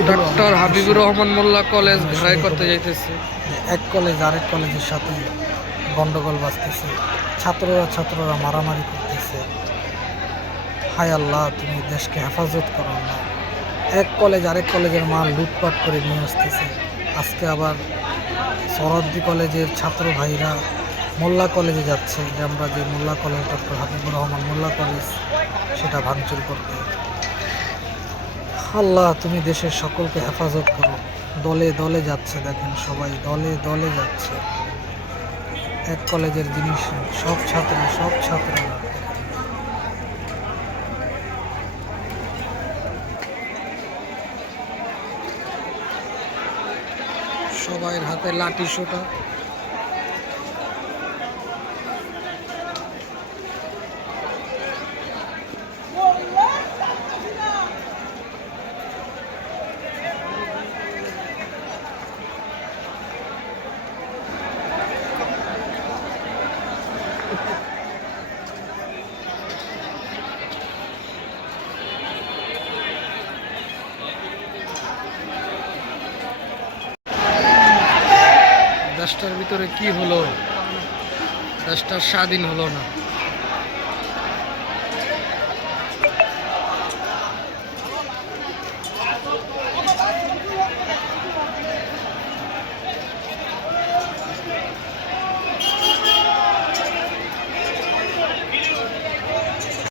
হলো ডক্টর হাবিবুর রহমান মোল্লা কলেজ ঘেরাই করতে যাইতেছে। এক কলেজ আরেক কলেজের সাথে গন্ডগোল বাজতেছে, ছাত্ররা মারামারি করতেছে। হায় আল্লাহ, তুমি দেশকে হেফাজত করো না। এক কলেজ আরেক কলেজের মাল লুটপাট করে নিয়ে আসতেছে। আজকে আবার সরদ্দি কলেজের ছাত্র ভাইরা মোল্লা কলেজে যাচ্ছে, যে আমরা যে মোল্লা কলেজ, ডক্টর হাবিবুর রহমান মোল্লা কলেজ, সেটা ভাঙচুর করতে। আল্লাহ, তুমি দেশের সকলকে হেফাজত করো। দলে দলে যাচ্ছে, দেখেন সবাই দলে দলে যাচ্ছে। এক কলেজের জিনিস সব ছাত্ররা সবাইয়ের হাতে লাঠি সোটা। দেশটার ভিতরে কি হলো? দেশটা স্বাধীন হলো না।